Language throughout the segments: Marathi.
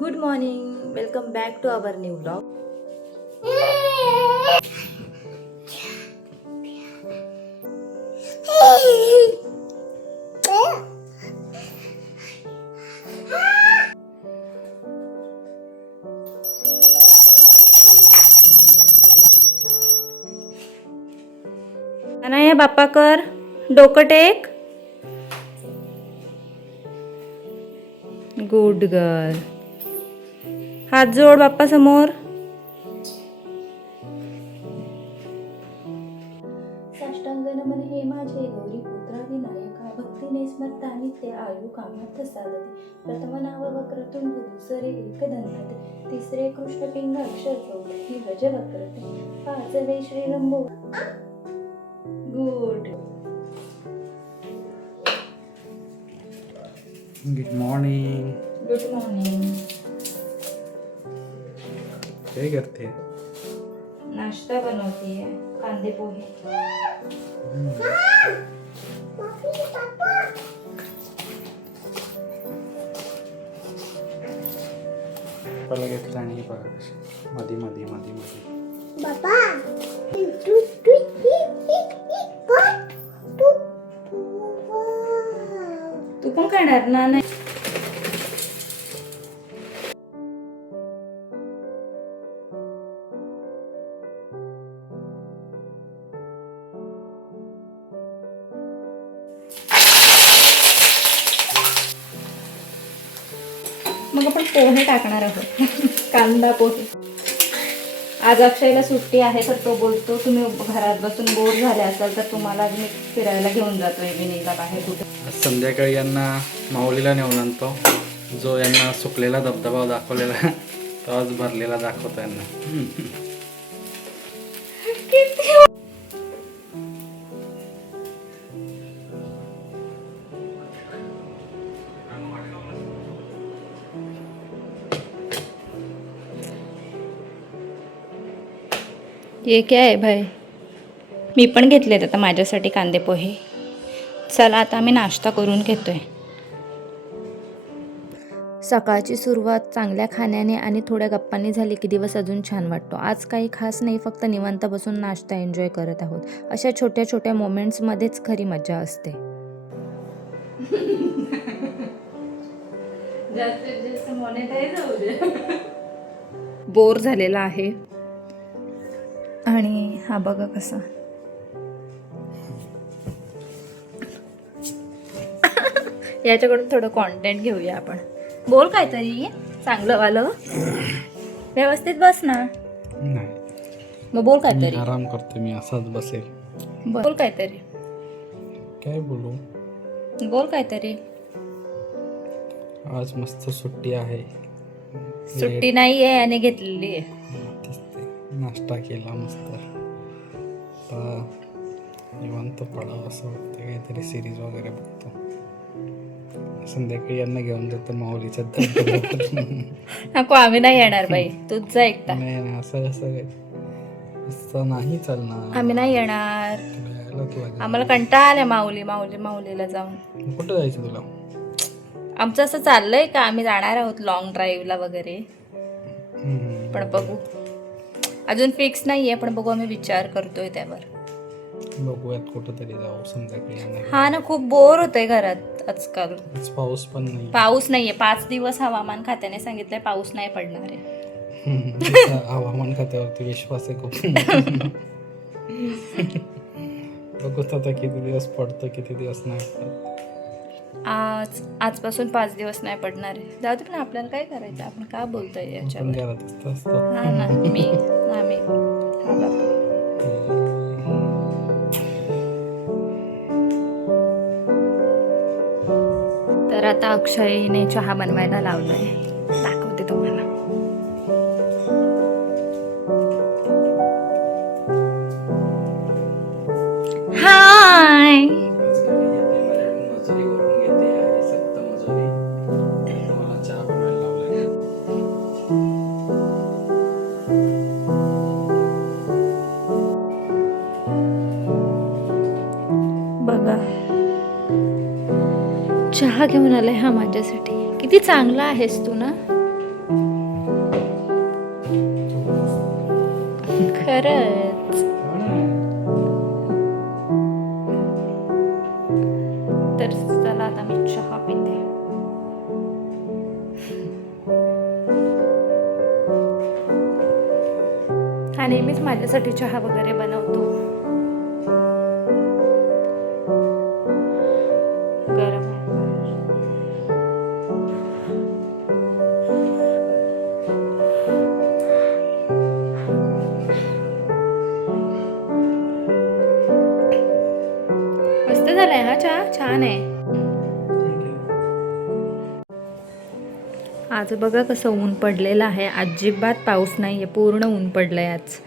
Good morning, welcome back to our new blog. Anaya Bappa कर, डोकं टेक. Good girl. हात जोड बाप्पा समोर. साष्टांग नमन हे माझे गौरी पुत्रा विनायका, भक्तीने स्मरता नित्य आयु कामार्थ साधते. प्रथम नाव वक्रतुंड, दुसरे एकदंत, तिसरे कृष्ण पिंगाक्ष, चौथे गज वक्रते, पाचवे श्रीरंभो. Good. Good morning. Good morning. काय करते? नाश्ता बनवतीये, कांदे पोहे. पप्पाला घेतलं आणि बघा कशी मध्ये मध्ये मध्ये मध्ये. तू पण खाणार ना? नाही. मग आपण पोहे टाकणार आहोत. कांदा पोहे. आज अक्षयला सुट्टी आहे तर तो बोलतो तुम्ही घरात बसून बोर झाले असाल तर तुम्हाला मी फिरायला घेऊन जातोय विनीला बाहेर कुठे. संध्याकाळी यांना माऊलीला नेऊन आणतो. जो यांना सुकलेला धबधबा दाखवलेला तो आज भरलेला दाखवतो यांना. ये क्या आहे भाई. मी पण घेतलेत आता माझ्यासाठी कांदे पोहे. चला आता आम्ही नाश्ता करून घेतोय. सकाळची सुरुवात चांगल्या खाण्याने आणि थोड्या गप्पांनी झाली की दिवस अजून छान वाटतो. आज काही खास नाही, फक्त निवांत बसून नाश्ता एन्जॉय करत आहोत. अशा छोट्या छोट्या मोमेंट्समध्येच खरी मजा असते. बोर झालेला आहे आणि हा बघा कसा. याच्याकडून थोडं कॉन्टेंट घेऊया आपण. बोल काहीतरी चांगलं वालं. व्यवस्थित बस ना. नाही, मग बोल काहीतरी. आराम करतो मी, असाच बसेल. बोल काहीतरी. काय बोलू? बोल काहीतरी. आज मस्त सुट्टी आहे. सुट्टी नाही आहे आणि घेतलेली आहे. नाश्ता केला मस्त. आता निवांत पडावं असं वाटतं. काहीतरी सिरीज वगैरे बघतो. संध्याकाळी यांना घेऊन जातो माऊलीच्या धबधब्यावर. नको, आम्ही नाही येणार बाई. तूच जा एकटा. नाही असं कसं असं नाही चालणार. आम्ही नाही येणार. आम्हाला कंटाळा आलाय माऊलीला जाऊन. कुठं जायचं तुला? आमचं असं चाललंय का आम्ही जाणार आहोत लॉंग ड्राईव्हला वगैरे. पण बघू, अजून फिक्स नाहीये, पण बघू, आम्ही विचार करतोय त्यावर. बघूयात कुठंतरी जाऊ संध्याकाळी. हा ना, खूप बोर होतंय घरात आजकाल. पाऊस पण नाही. पाऊस नाहीये. 5 दिवस हवामान खात्याने सांगितलंय पाऊस नाही पडणार आहे. हवामान खात्यावरती विश्वास आहे खूप. बघूत आता किती दिवस पडतं, किती दिवस नाही पडत. आजपासून 5 दिवस नाही पडणार आहे. जाऊ दे, पण आपल्याला काय करायचं? आपण का बोलतोय याच्यावर? घरातच असतो. हा ना, आम्ही हा बाबा. तर आता अक्षयने चहा बनवायला लावलाय. दाखवते तुम्हाला. हाय. बघा, चहा घेऊन आलाय हा माझ्यासाठी. किती चांगला आहेस तू ना. खरंच. तर चला आता मी चहा पिते. हा नेहमीच माझ्यासाठी चहा वगैरे बनवतो. गरम आहे. मस्त झालाय हा चहा, छान आहे. आज बघा कसं ऊन पडलेलं आहे, अजिबात पाऊस नाहीये, पूर्ण ऊन पडलंय आज.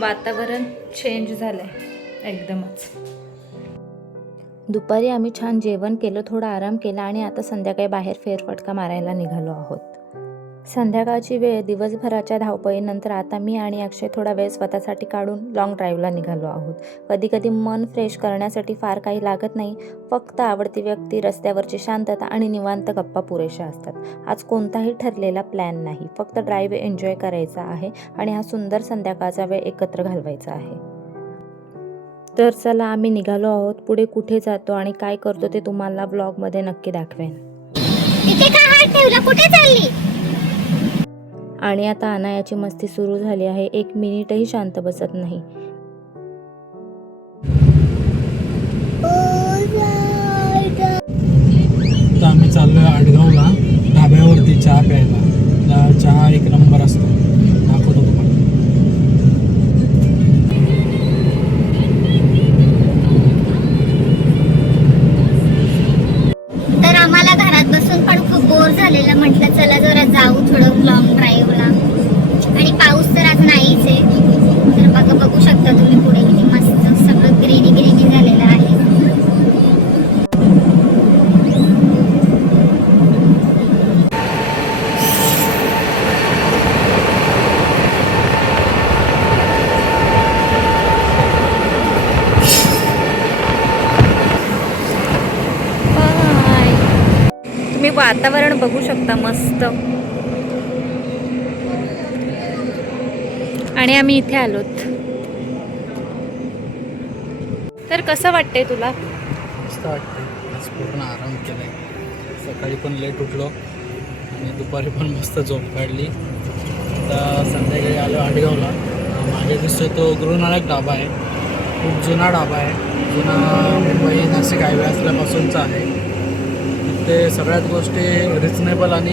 वातावरण चेंज झालंय एकदमच. दुपारी आम्ही छान जेवण केलं, थोडा आराम केला आणि आता संध्याकाळी बाहेर फेरफटका मारायला निघालो आहोत. संध्याकाळची वेळ, दिवसभराच्या धावपळीनंतर आता मी आणि अक्षय थोडा वेळ स्वतःसाठी काढून लॉंग ड्राईव्हला निघालो आहोत. कधी कधी मन फ्रेश करण्यासाठी फार काही लागत नाही, फक्त आवडती व्यक्ती, रस्त्यावरची शांतता आणि निवांत गप्पा पुरेशा असतात. आज कोणताही ठरलेला प्लॅन नाही, फक्त ड्राईव्ह एन्जॉय करायचा आहे आणि हा सुंदर संध्याकाळचा वेळ एकत्र घालवायचा आहे. तर चला आम्ही निघालो आहोत. पुढे कुठे जातो आणि काय करतो ते तुम्हाला ब्लॉगमध्ये नक्की दाखवेन. कुठे चालली? आणि आता अनायाची मस्ती सुरू झाली आहे, 1 मिनिटही शांत बसत नाही. तर आम्ही चाललोय आडगावला ढाब्यावरती चहा प्यायला. चहा एक नंबर असतो, दाखवतो तुम्हाला. तर आम्हाला घरात बसून पण खूप बोर झालेलं, म्हटलं चला जरा जाऊ थोडं लॉंग ड्राईव्हला. आणि पाऊस तर आज नाहीच आहे. तर बघू शकता तुम्ही पुढे किती मस्त सगळं ग्रीनी ग्रीनी झालेलं आहे. तुम्ही वातावरण बघू शकता मस्त. आणि आम्ही इथे आलोत. तर कसं वाटतंय तुला? मस्त वाटतंय. आज पूर्ण आराम केलाय. सकाळी पण लेट उठलो आणि दुपारी पण मस्त झोप काढली. आता संध्याकाळी आलो आडगावला. मागे दिसतोय तो गृहनायक ढाबा आहे. खूप जुना ढाबा आहे, जुना मुंबई नाशिक हायवे असल्यापासूनचा आहे. ते सगळ्याच गोष्टी रिजनेबल आणि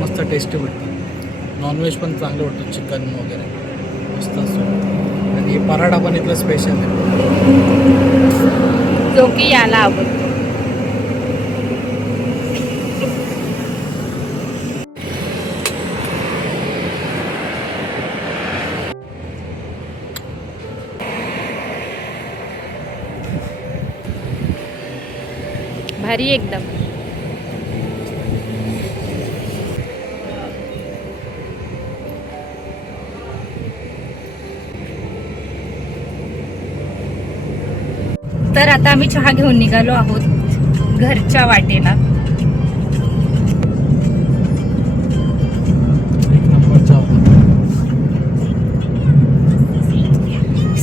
मस्त टेस्टी भेटतात. नॉनव्हेज पण चांगलं वाटतं, चिकन वगैरे मस्त असतो. आणि पराठा पण इथलं स्पेशल आहे, जो की याला आवडतो. भारी एकदम. तर आता आम्ही चहा घेऊन निघालो आहोत घरच्या वाटेला.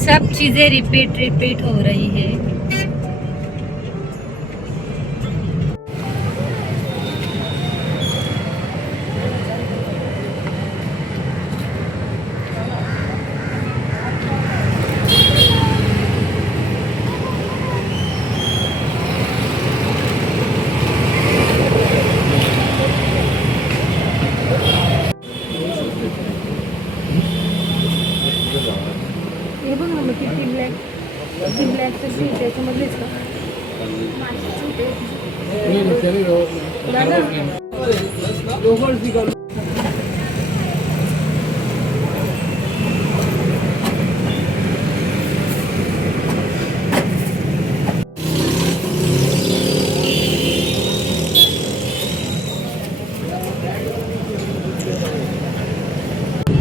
सब चीजें रिपीट हो रही है. हे बघ ना मग किती ब्लॅक तशी त्याच्यामध्येच का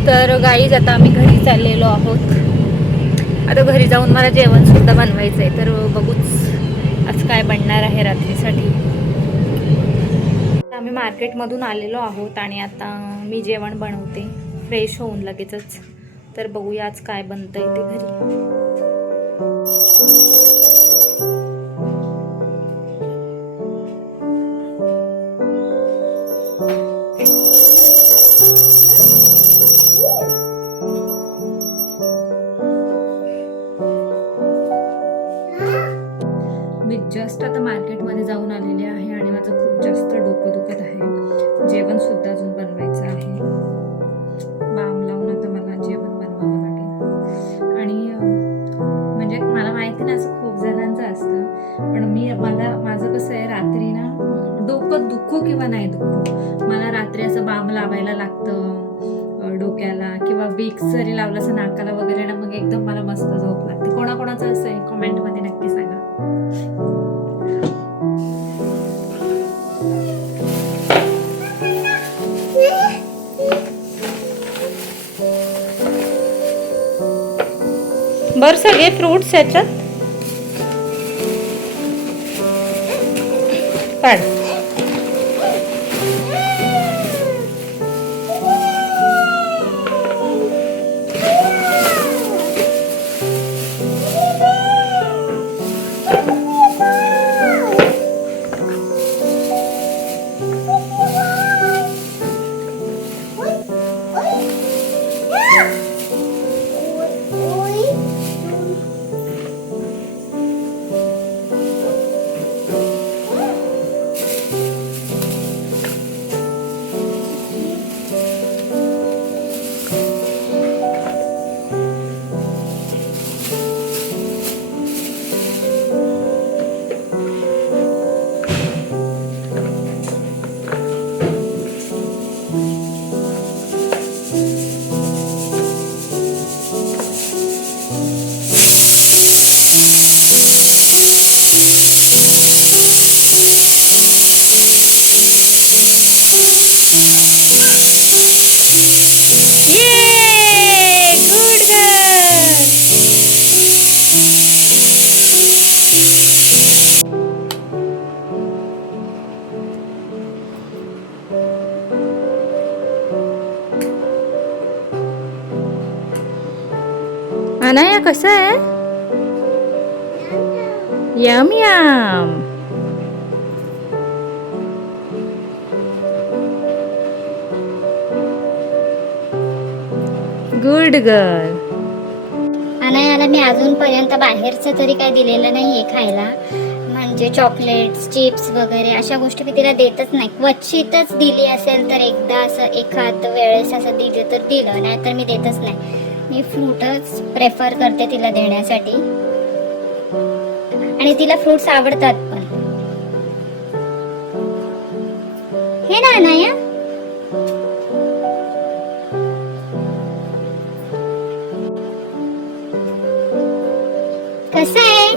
तर गाईज आता आम्ही घरी चाललेलो आहोत. आता घरी जाऊन मला जेवण सुद्धा बनवायचं आहे, तर बघूच आज काय बनणार आहे रात्रीसाठी. आम्ही मार्केटमधून आलेलो आहोत आणि आता मी जेवण बनवते फ्रेश होऊन लगेचच. तर बघूया आज काय बनतंय ते घरी. मी जस्ट आता मार्केटमध्ये जाऊन आलेले आहे आणि माझं खूप जास्त डोकं दुखत आहे. जेवण सुद्धा अजून बनवायचं आहे. बाम लावून आता मला जेवण बनवावं लागेल. आणि म्हणजे मला माहिती ना असं खूप जणांचं असतं, पण माझं कसं आहे, रात्री ना डोकं दुखो किंवा नाही दुखो, मला रात्री असं बाम लावायला लागतं डोक्याला, किंवा विक्स जरी लावलं असं नाकाला वगैरे ना, मग एकदम मला मस्त झोप लागते. कोणाकोणाचं असं आहे कमेंटमध्ये नक्की सांगा. बर सगळे फ्रूट्स याच्यात काढ. अनाया कसं आहे? Yum yum. Good girl. अनायाला मी अजूनपर्यंत बाहेरचं तरी काही दिलेलं नाहीये खायला, म्हणजे चॉकलेट्स, चिप्स वगैरे अशा गोष्टी मी तिला देतच नाही. क्वचितच दिली असेल तर एकदा असं एखाद वेळेस असं दिलं तर दिलं, नाही तर मी देतच नाही. मी फ्रूटच प्रेफर करते तिला देण्यासाठी, आणि तिला फ्रूट्स आवडतात पण. हे ना अनाया, कसं आहे?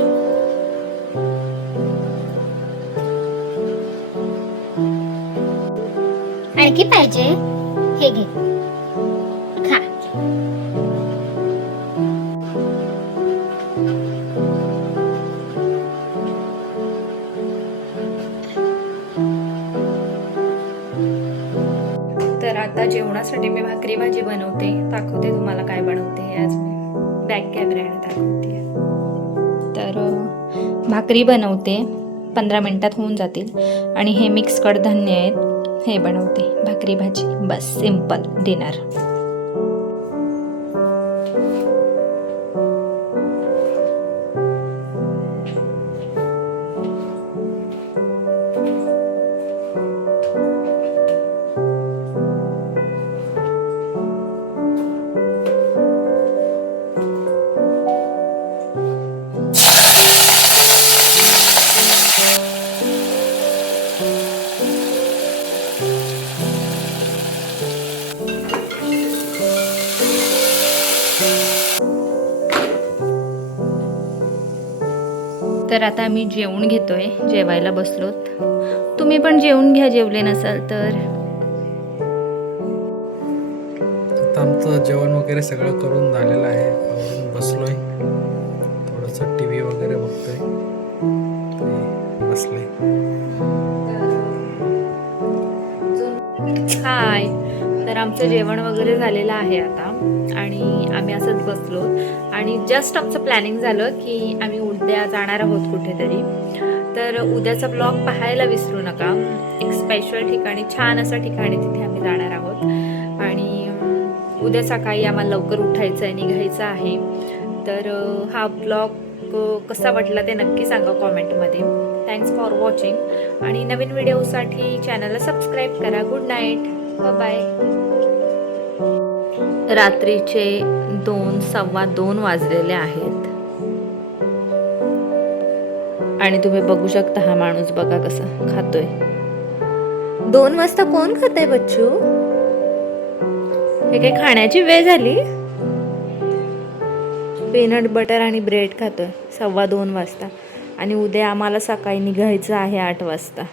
आणखी पाहिजे? हे घे, खा. तर आता जेवणासाठी मी भाकरी भाजी बनवते. दाखवते तुम्हाला काय बनवते हे आज मी. बॅक कॅमेऱ्याने दाखवते. तर भाकरी बनवते, 15 मिनिटात होऊन जातील. आणि हे मिक्स कडधान्य आहेत, हे बनवते. भाकरी भाजी, बस सिंपल डिनर. तर आता आम्ही जेवून घेतोय, जेवायला बसलोत. तुम्ही पण जेवून घ्या जेवले नसाल तर. आता आमचं जेवण वगैरे सगळं करून झालेलं आहे. आवरून बसलोय, थोडंसं टी व्ही वगैरे बघतोय, बसले. हाय. तर आमचं जेवण वगैरे झालेलं आहे आता. आणि आम्ही असंच बसलो आणि जस्ट आमचं प्लॅनिंग झालं की आम्ही उद्या जाणार आहोत कुठेतरी. तर उद्याचा ब्लॉग पाहायला विसरू नका. एक स्पेशल ठिकाणी, छान असं ठिकाणी तिथे आम्ही जाणार आहोत आणि उद्या सकाळी आम्हाला लवकर उठायचं आहे, निघायचं आहे. तर हा ब्लॉग कसा वाटला ते नक्की सांगा कॉमेंटमध्ये. थँक्स फॉर वॉचिंग आणि नवीन व्हिडिओसाठी चॅनलला सबस्क्राईब करा. Good night, bye. रात्रीचे 2:15 वाजलेले आहेत आणि तुम्ही बघू शकता हा माणूस बघा कसा खातोय. 2 वाजता कोण खातंय बच्चू? हे काही खाण्याची वेळ झाली? पीनट बटर आणि ब्रेड खातोय 2:15 वाजता आणि उद्या आम्हाला सकाळी निघायचं आहे 8 वाजता.